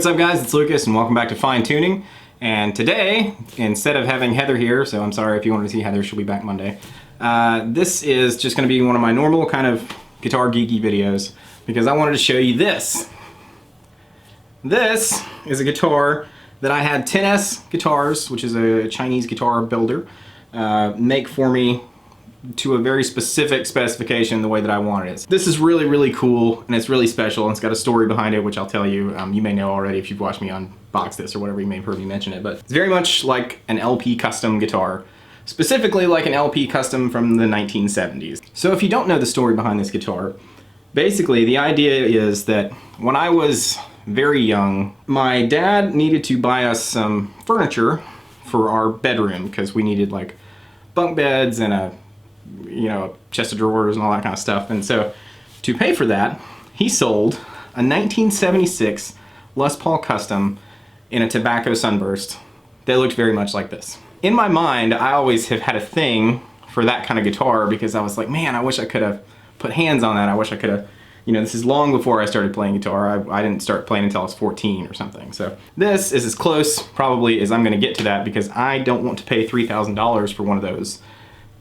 what's up guys, it's Lucas and welcome back to Fine Tuning. And today, instead of having Heather here, so I'm sorry if you wanted to see Heather, she'll be back Monday. This is just going to be one of my normal kind of guitar geeky videos because I wanted to show you this. This is a guitar that I had 10S Guitars, which is a Chinese guitar builder, make for me to a very specific specification the way that I wanted it. This is really, really cool and it's really special and it's got a story behind it which I'll tell you. You may know already if you've watched me unbox this or whatever, you may have heard me mention it, but it's very much like an LP custom guitar, specifically like an LP custom from the 1970s. So if you don't know the story behind this guitar, basically the idea is that when I was very young, my dad needed to buy us some furniture for our bedroom because we needed like bunk beds and a chest of drawers and all that kind of stuff. And so to pay for that, he sold a 1976 Les Paul Custom in a tobacco sunburst that looked very much like this. In my mind, I always have had a thing for that kind of guitar because I was like, man, I wish I could have put hands on that. I wish I could have, this is long before I started playing guitar. I didn't start playing until I was 14 or something. So this is as close probably as I'm gonna get to that because I don't want to pay $3,000 for one of those.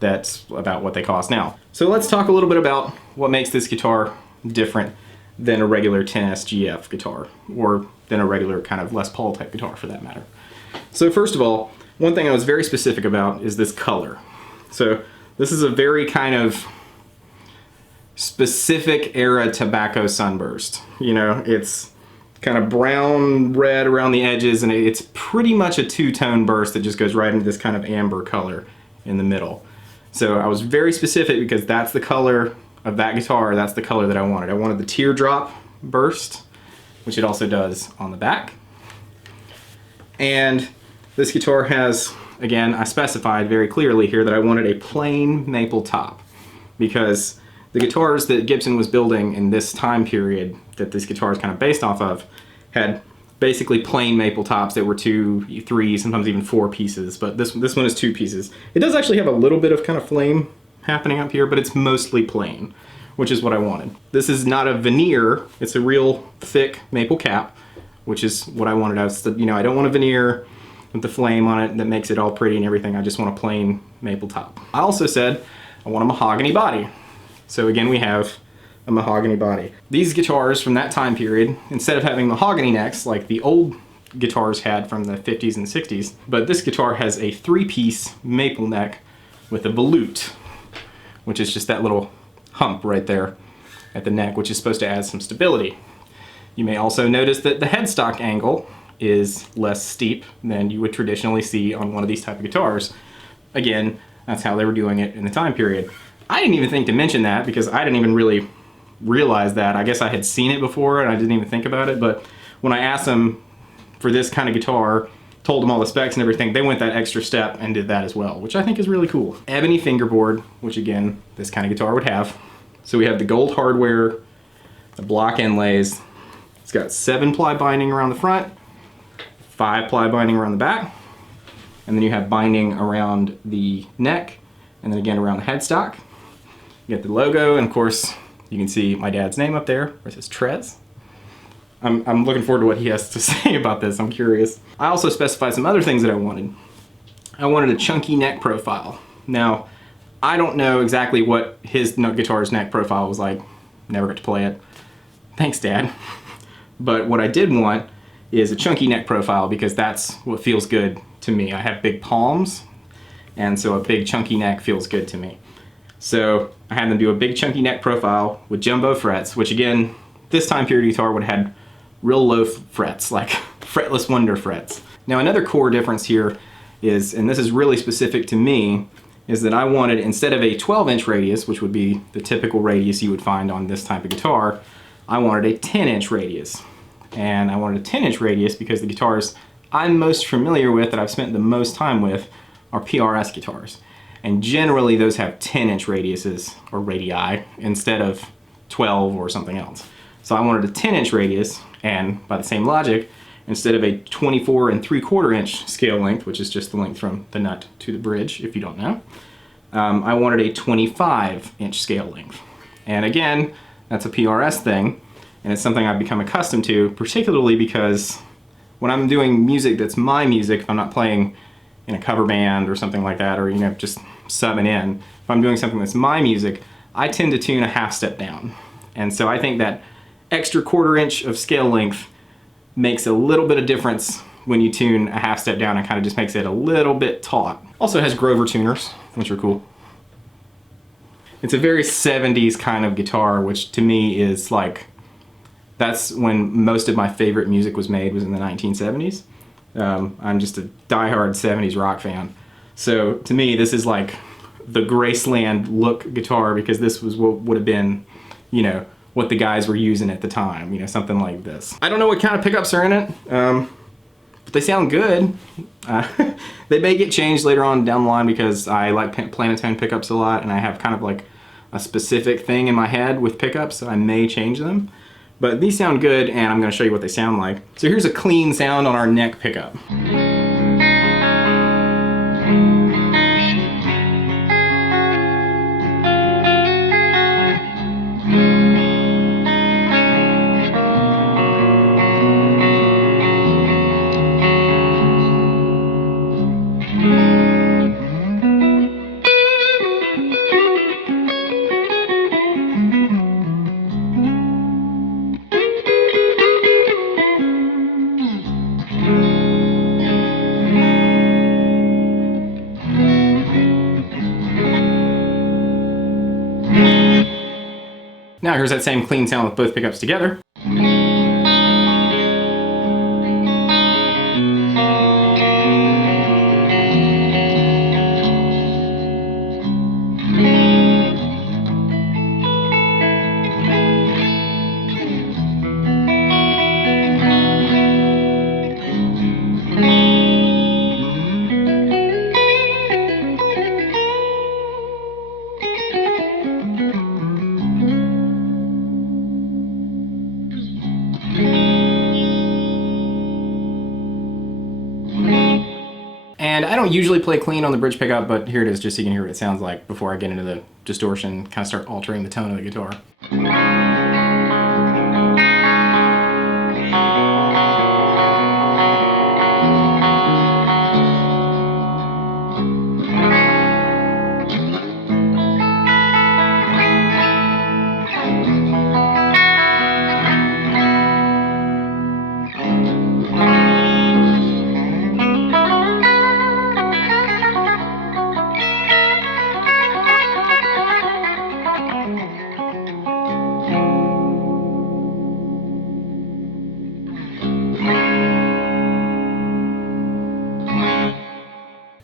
That's about what they cost now. So let's talk a little bit about what makes this guitar different than a regular 10S GF guitar, or than a regular kind of Les Paul type guitar for that matter. So first of all, one thing I was very specific about is this color. So this is a very kind of specific era tobacco sunburst. It's kind of brown red around the edges and it's pretty much a two-tone burst that just goes right into this kind of amber color in the middle. So I was very specific because that's the color of that guitar, that's the color that I wanted. I wanted the teardrop burst, which it also does on the back. And this guitar has, again, I specified very clearly here that I wanted a plain maple top because the guitars that Gibson was building in this time period that this guitar is kind of based off of had basically plain maple tops that were 2, 3, sometimes even 4 pieces, but this one is 2 pieces. It does actually have a little bit of kind of flame happening up here, but it's mostly plain, which is what I wanted. This is not a veneer, it's a real thick maple cap, which is what I wanted. I don't want a veneer with the flame on it that makes it all pretty and everything. I just want a plain maple top. I also said I want a mahogany body. So again, we have a mahogany body. These guitars from that time period, instead of having mahogany necks like the old guitars had from the 50s and 60s, but this guitar has a 3-piece maple neck with a volute, which is just that little hump right there at the neck, which is supposed to add some stability. You may also notice that the headstock angle is less steep than you would traditionally see on one of these type of guitars. Again, that's how they were doing it in the time period. I didn't even think to mention that because I didn't even really realize that. I guess I had seen it before and I didn't even think about it, but when I asked them for this kind of guitar, told them all the specs and everything, they went that extra step and did that as well, which I think is really cool. Ebony fingerboard, which again, this kind of guitar would have. So we have the gold hardware, the block inlays. It's got 7-ply binding around the front, 5-ply binding around the back, and then you have binding around the neck, and then again around the headstock. You get the logo, and of course, you can see my dad's name up there, where it says Trez. I'm looking forward to what he has to say about this, I'm curious. I also specified some other things that I wanted. I wanted a chunky neck profile. Now, I don't know exactly what his guitar's neck profile was like. Never got to play it. Thanks, Dad. But what I did want is a chunky neck profile because that's what feels good to me. I have big palms, and so a big chunky neck feels good to me. So I had them do a big chunky neck profile with jumbo frets, which again, this time period guitar would have had real low frets, like fretless wonder frets. Now another core difference here is, and this is really specific to me, is that I wanted, instead of a 12-inch radius, which would be the typical radius you would find on this type of guitar, I wanted a 10-inch radius. And I wanted a 10-inch radius because the guitars I'm most familiar with, that I've spent the most time with, are PRS guitars. And generally those have 10-inch radiuses, or radii, instead of 12 or something else. So I wanted a 10-inch radius, and by the same logic, instead of a 24 3/4-inch scale length, which is just the length from the nut to the bridge, if you don't know, I wanted a 25-inch scale length. And again, that's a PRS thing, and it's something I've become accustomed to, particularly because when I'm doing music that's my music, if I'm not playing in a cover band or something like that, or just subbing in, if I'm doing something that's my music, I tend to tune a half step down. And so I think that extra 1/4 inch of scale length makes a little bit of difference when you tune a half step down. It kind of just makes it a little bit taut. Also has Grover tuners, which are cool. It's a very 70s kind of guitar, which to me is like, that's when most of my favorite music was made, was in the 1970s. I'm just a diehard 70s rock fan. So to me, this is like the Graceland look guitar, because this was what would have been, what the guys were using at the time, something like this. I don't know what kind of pickups are in it, but they sound good. They may get changed later on down the line, because I like Planetone pickups a lot, and I have kind of like a specific thing in my head with pickups, so I may change them. But these sound good, and I'm going to show you what they sound like. So here's a clean sound on our neck pickup. Now here's that same clean sound with both pickups together. And I don't usually play clean on the bridge pickup, but here it is, just so you can hear what it sounds like before I get into the distortion, kind of start altering the tone of the guitar.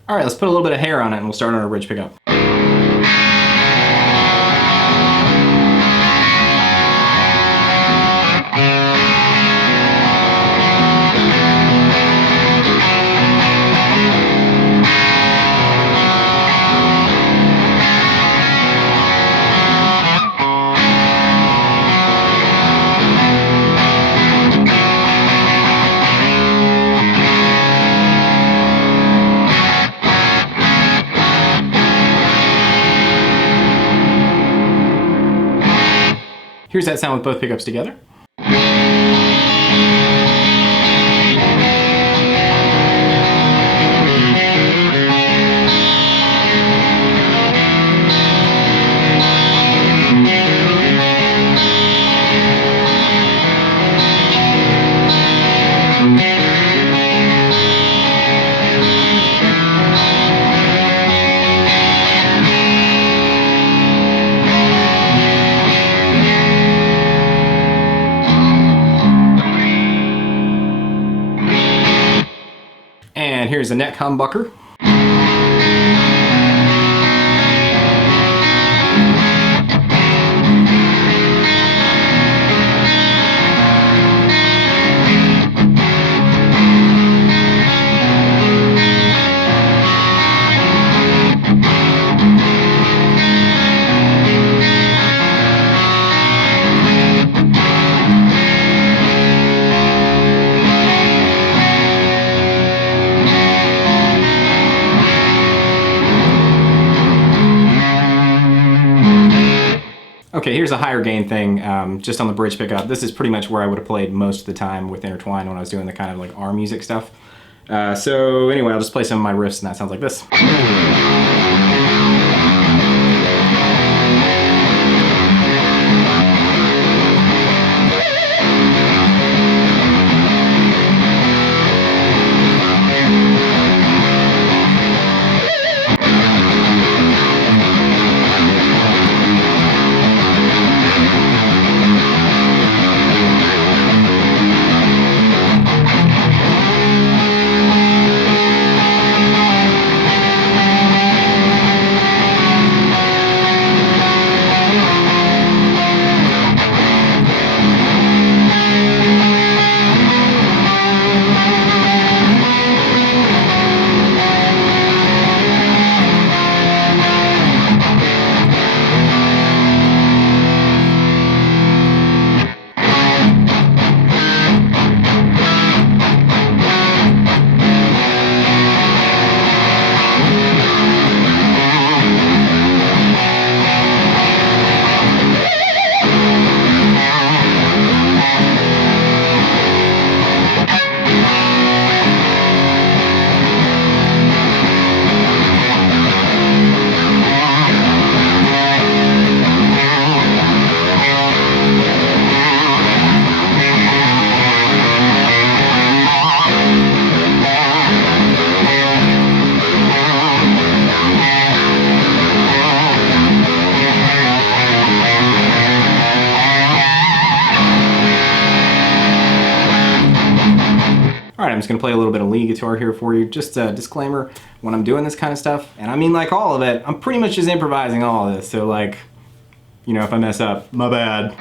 All right, let's put a little bit of hair on it, and we'll start on our bridge pickup. Here's that sound with both pickups together. And here's a neck humbucker. Okay, here's a higher gain thing, just on the bridge pickup. This is pretty much where I would have played most of the time with Intertwine when I was doing the kind of like arm music stuff. So anyway, I'll just play some of my riffs, and that sounds like this. All right, I'm just gonna play a little bit of lead guitar here for you. Just a disclaimer, when I'm doing this kind of stuff, and I mean like all of it, I'm pretty much just improvising all of this. So like, you know, if I mess up, my bad.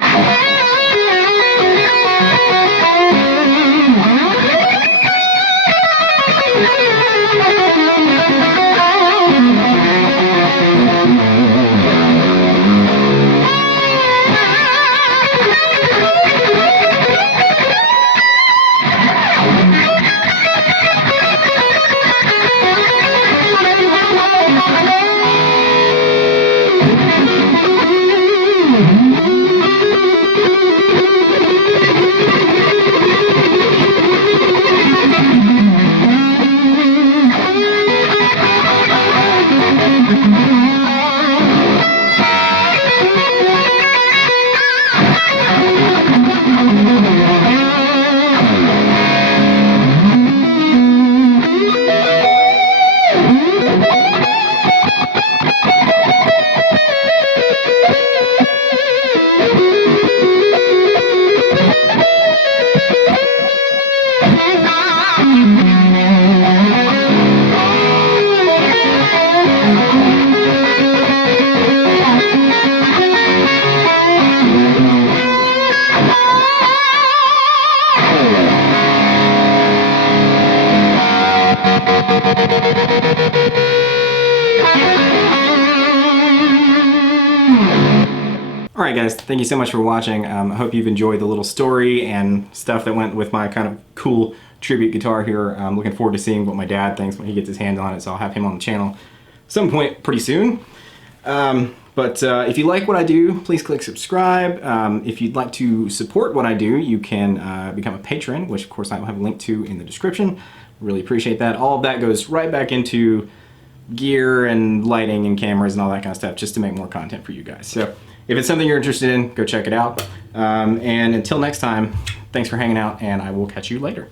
Alright guys, thank you so much for watching. I hope you've enjoyed the little story and stuff that went with my kind of cool tribute guitar here. I'm looking forward to seeing what my dad thinks when he gets his hands on it, so I'll have him on the channel some point pretty soon. But if you like what I do, please click subscribe. If you'd like to support what I do, you can become a patron, which of course I will have a link to in the description. Really appreciate that. All of that goes right back into gear and lighting and cameras and all that kind of stuff, just to make more content for you guys. So if it's something you're interested in, go check it out. And until next time, thanks for hanging out, and I will catch you later.